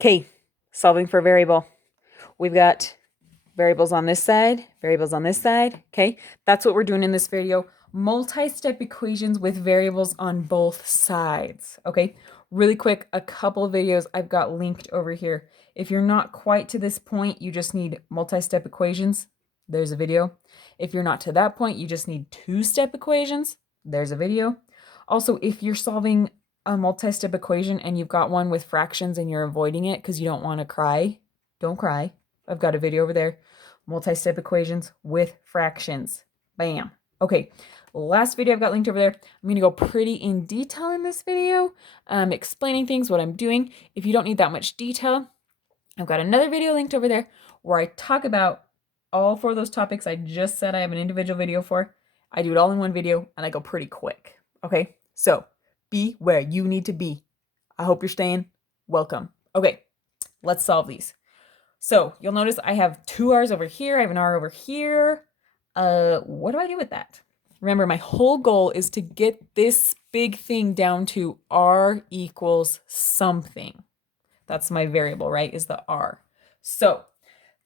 Okay, solving for a variable. We've got variables on this side, variables on this side. Okay, that's what we're doing in this video. Multi-step equations with variables on both sides. Okay, really quick, a couple of videos I've got linked over here. If you're not quite to this point, you just need multi-step equations. There's a video. If you're not to that point, you just need two-step equations. There's a video. Also, if you're solving a multi-step equation and you've got one with fractions and you're avoiding it because you don't want to cry, don't cry. I've got a video over there. Multi-step equations with fractions. Bam. Okay, last video I've got linked over there. I'm going to go pretty in detail in this video, explaining things, what I'm doing. If you don't need that much detail, I've got another video linked over there where I talk about all four of those topics I just said I have an individual video for. I do it all in one video and I go pretty quick. Okay, so be where you need to be. I hope you're staying. Welcome. Okay, let's solve these. So you'll notice I have two R's over here. I have an R over here. What do I do with that? Remember, my whole goal is to get this big thing down to R equals something. That's my variable, right? Is the R. So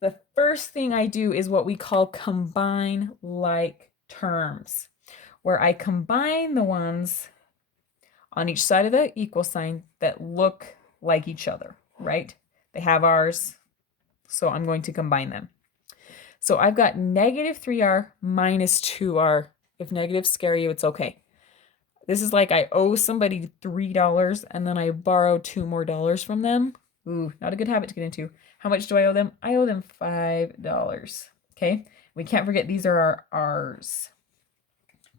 the first thing I do is what we call combine like terms, where I combine the ones on each side of the equal sign that look like each other, right? They have R's, so I'm going to combine them. So I've got negative 3R minus 2R. If negatives scare you, it's okay. This is like I owe somebody $3 and then I borrow $2 more from them. Ooh, not a good habit to get into. How much do I owe them? I owe them $5. Okay, we can't forget these are our R's.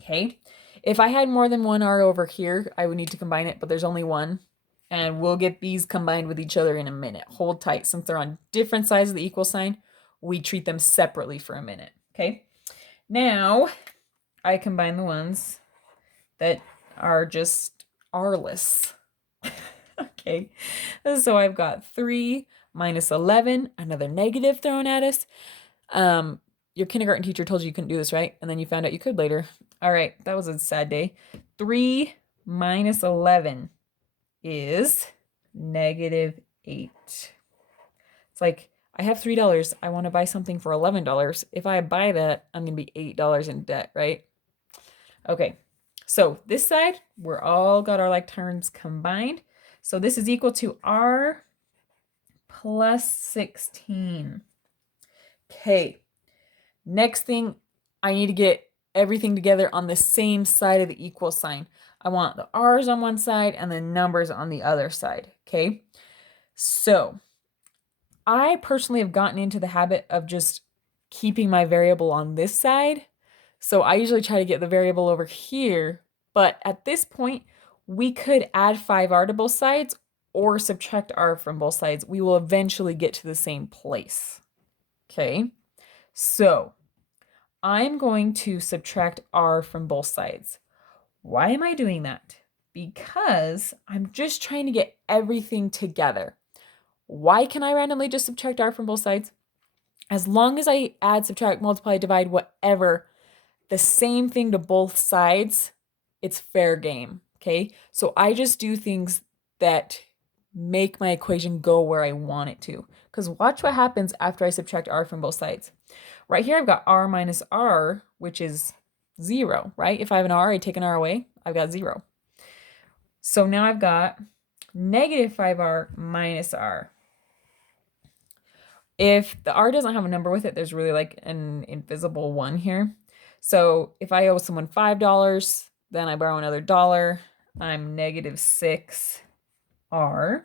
Okay, if I had more than one R over here, I would need to combine it, but there's only one. And we'll get these combined with each other in a minute. Hold tight. Since they're on different sides of the equal sign, we treat them separately for a minute. Okay, now I combine the ones that are just R-less. Okay, so I've got 3 minus 11, another negative thrown at us. Your kindergarten teacher told you couldn't do this, right? And then you found out you could later. All right, that was a sad day. 3 minus 11 is negative 8. It's like, I have $3. I want to buy something for $11. If I buy that, I'm going to be $8 in debt, right? Okay, so this side, we're all got our like terms combined. So this is equal to R plus 16. Okay, next thing, I need to get everything together on the same side of the equal sign. I want the R's on one side and the numbers on the other side, okay? So I personally have gotten into the habit of just keeping my variable on this side. So I usually try to get the variable over here, but at this point, we could add 5R to both sides or subtract R from both sides. We will eventually get to the same place, okay? So I'm going to subtract R from both sides. Why am I doing that? Because I'm just trying to get everything together. Why can I randomly just subtract R from both sides? As long as I add, subtract, multiply, divide, whatever, the same thing to both sides, it's fair game, okay? So I just do things that make my equation go where I want it to. Because watch what happens after I subtract R from both sides. Right here, I've got R minus R, which is 0, right? If I have an R, I take an R away, I've got 0. So now I've got negative 5R minus R. If the R doesn't have a number with it, there's really like an invisible 1 here. So if I owe someone $5, then I borrow another $1, I'm negative 6R.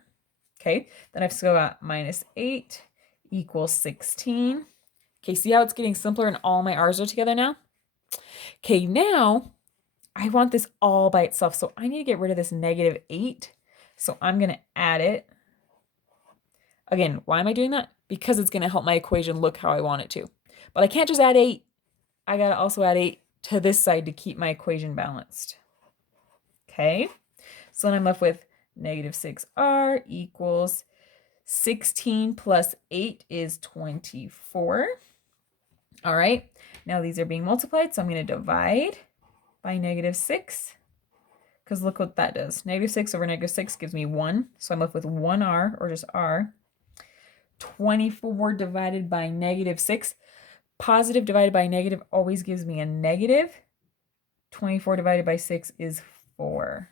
Okay, then I've still got minus 8 equals 16. Okay, see how it's getting simpler and all my R's are together now? Okay, now I want this all by itself, so I need to get rid of this negative 8. So I'm going to add it. Again, why am I doing that? Because it's going to help my equation look how I want it to. But I can't just add 8. I got to also add 8 to this side to keep my equation balanced. Okay, so then I'm left with negative 6R equals 16 plus 8 is 24. All right, now these are being multiplied, so I'm going to divide by negative 6. because look what that does. Negative 6 over negative 6 gives me 1. So I'm left with 1r, or just r. 24 divided by negative 6. Positive divided by negative always gives me a negative. 24 divided by 6 is 4.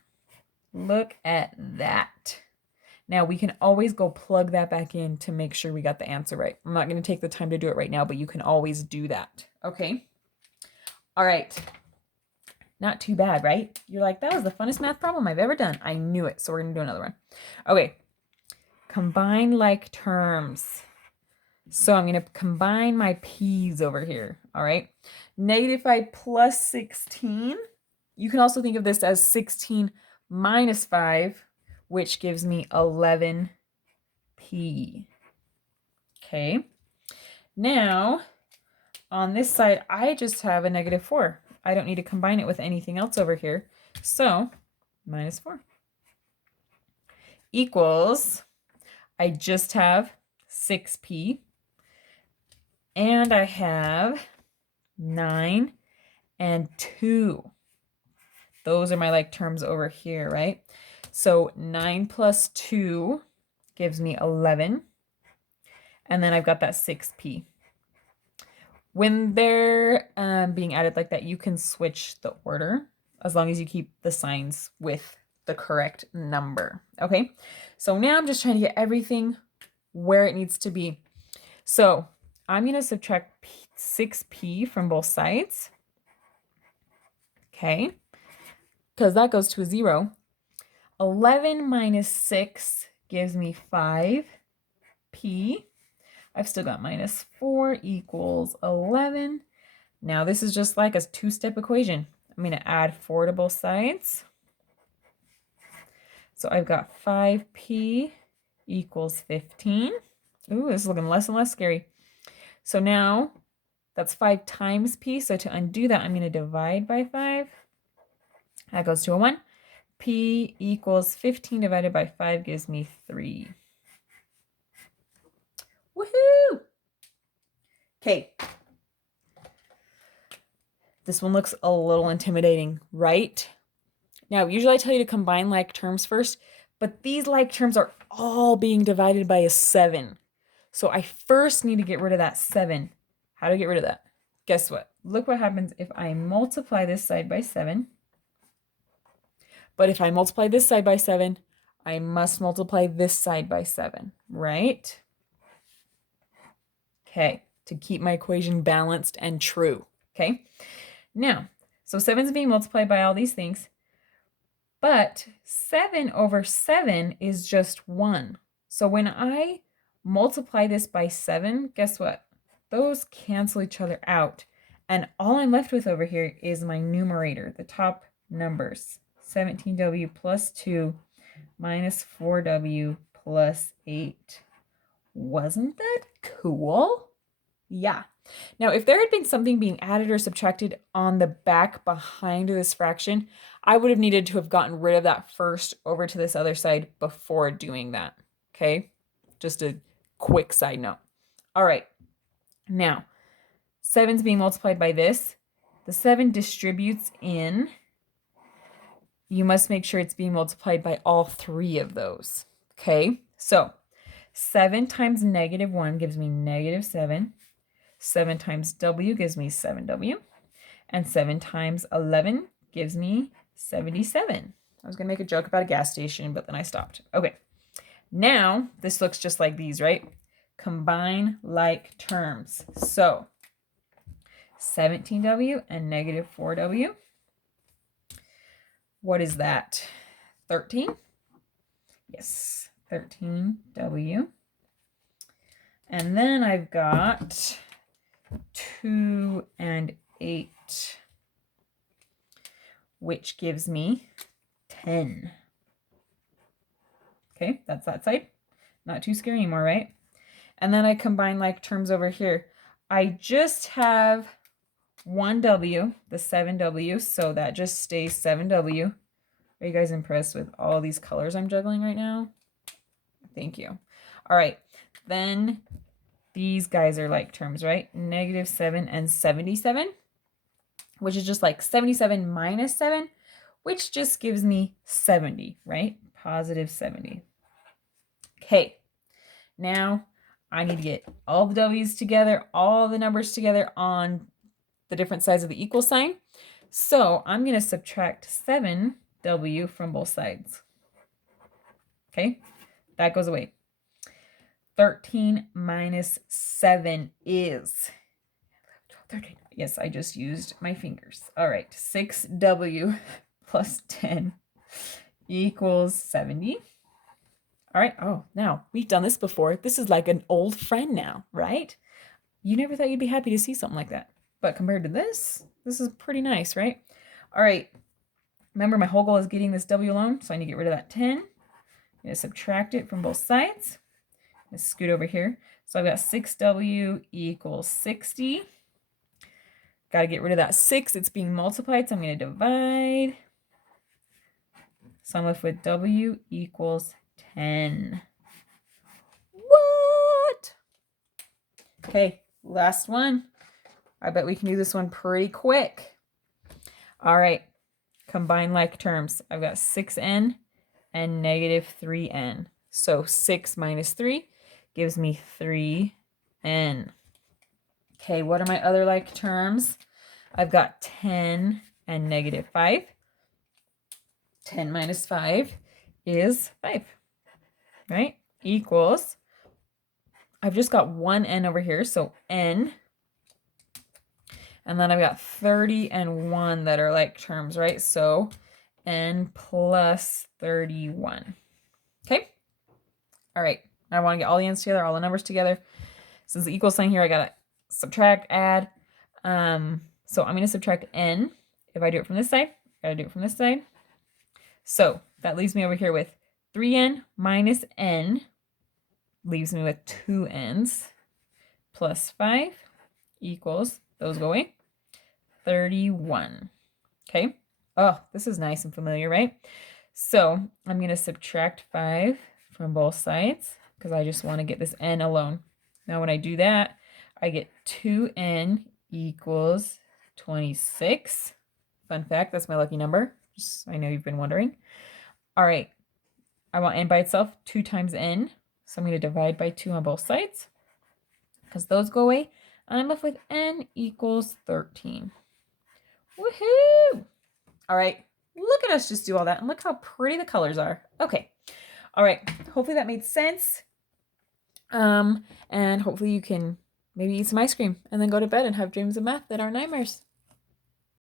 Look at that. Now we can always go plug that back in to make sure we got the answer right. I'm not going to take the time to do it right now, but you can always do that. Okay. All right. Not too bad, right? You're like, that was the funnest math problem I've ever done. I knew it. So we're going to do another one. Okay. Combine like terms. So I'm going to combine my p's over here. All right. Negative 5 plus 16. You can also think of this as 16 minus 5, which gives me 11p. Okay. Now, on this side, I just have a negative 4. I don't need to combine it with anything else over here. So, minus 4 equals, I just have 6p. And I have 9 and 2. Those are my like terms over here, right? So 9 plus 2 gives me 11. And then I've got that 6p. When they're being added like that, you can switch the order as long as you keep the signs with the correct number. Okay, so now I'm just trying to get everything where it needs to be. So I'm going to subtract 6p from both sides. Okay, because that goes to a 0. 11 minus 6 gives me 5p. I've still got minus 4 equals 11. Now this is just like a two-step equation. I'm going to add 4 to both sides. So I've got 5p equals 15. Ooh, this is looking less and less scary. So now that's 5 times p. So to undo that, I'm going to divide by 5. That goes to a 1. P equals 15 divided by 5 gives me 3. Woohoo! Okay. This one looks a little intimidating, right? Now, usually I tell you to combine like terms first, but these like terms are all being divided by a 7. So I first need to get rid of that 7. How do I get rid of that? Guess what? Look what happens if I multiply this side by 7. But if I multiply this side by 7, I must multiply this side by 7, right? Okay, to keep my equation balanced and true, okay? Now, so 7 is being multiplied by all these things, but 7 over 7 is just 1. So when I multiply this by 7, guess what? Those cancel each other out. And all I'm left with over here is my numerator, the top numbers. 17w plus 2 minus 4w plus 8. Wasn't that cool? Yeah. Now, if there had been something being added or subtracted on the back behind this fraction, I would have needed to have gotten rid of that first over to this other side before doing that. Okay? Just a quick side note. All right. Now, 7's being multiplied by this. The 7 distributes in. You must make sure it's being multiplied by all 3 of those. Okay? So, 7 times negative 1 gives me negative 7. 7 times w gives me 7w. And 7 times 11 gives me 77. I was going to make a joke about a gas station, but then I stopped. Okay. Now, this looks just like these, right? Combine like terms. So, 17w and negative 4w. What is that? 13? Yes, 13w. And then I've got 2 and 8, which gives me 10. Okay, that's that side. Not too scary anymore, right? And then I combine like terms over here. I just have 1w, the 7w, so that just stays 7w. Are you guys impressed with all these colors I'm juggling right now? Thank you. All right, then these guys are like terms, right? Negative 7 and 77, which is just like 77 minus 7, which just gives me 70, right? Positive 70. Okay, now I need to get all the W's together, all the numbers together on the different sides of the equal sign. So I'm going to subtract 7W from both sides. Okay, that goes away. 13 minus 7 is 13. Yes, I just used my fingers. All right, 6W plus 10 equals 70. All right, oh, now we've done this before. This is like an old friend now, right? You never thought you'd be happy to see something like that. But compared to this is pretty nice, right? All right, remember my whole goal is getting this W alone, so I need to get rid of that 10. I'm going to subtract it from both sides. Let's scoot over here. So I've got 6W equals 60. Got to get rid of that 6. It's being multiplied, so I'm going to divide. So I'm left with W equals 10. What? Okay, last one. I bet we can do this one pretty quick. All right, combine like terms. I've got 6n and negative 3n. So 6 minus 3 gives me 3n. Okay, what are my other like terms? I've got 10 and negative 5. 10 minus 5 is 5, right? Equals, I've just got one n over here, so n. And then I've got 30 and 1 that are like terms, right? So n plus 31. Okay? All right. I want to get all the n's together, all the numbers together. Since the equal sign here, I got to subtract, add. So I'm going to subtract n. If I do it from this side, I got to do it from this side. So that leaves me over here with 3n minus n leaves me with 2 n's plus 5 equals, those go away, 31. Okay. Oh, this is nice and familiar, right? So I'm going to subtract 5 from both sides because I just want to get this n alone. Now when I do that, I get 2n equals 26. Fun fact, that's my lucky number. Just, I know you've been wondering. All right, I want n by itself, 2 times n. So I'm going to divide by 2 on both sides because those go away. I'm left with n equals 13. Woohoo! All right, look at us just do all that and look how pretty the colors are. Okay, all right, hopefully that made sense. And hopefully you can maybe eat some ice cream and then go to bed and have dreams of math that are nightmares.